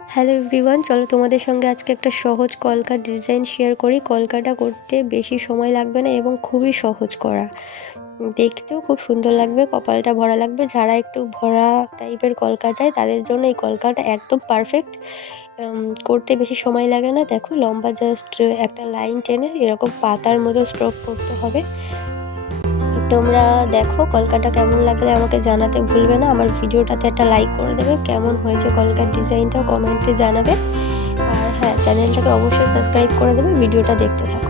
Hello everyone, চলো তোমাদের সঙ্গে আজকে একটা সহজ কলকার ডিজাইন শেয়ার করি। কলকাটা করতে বেশি সময় লাগবে না এবং খুবই সহজ করা, দেখতেও খুব সুন্দর লাগবে, কপালটা ভরা লাগবে। যারা একটু ভরা টাইপের কলকা চায় তাদের জন্য এই কলকাটা একদম পারফেক্ট। করতে বেশি সময় লাগে না। দেখো, লম্বা জাস্ট একটা লাইন টেনে এরকম পাতার মতো স্ট্রোক করতে হবে। তোমরা দেখো কলকাটা কেমন লাগলে আমাকে জানাতে ভুলবে না। আমার ভিডিওটাতে একটা লাইক করে দেবে। কেমন হয়েছে কলকার ডিজাইনটাও কমেন্টে জানাবে। আর হ্যাঁ, চ্যানেলটাকে অবশ্যই সাবস্ক্রাইব করে দেবে। ভিডিওটা দেখতে থাকো।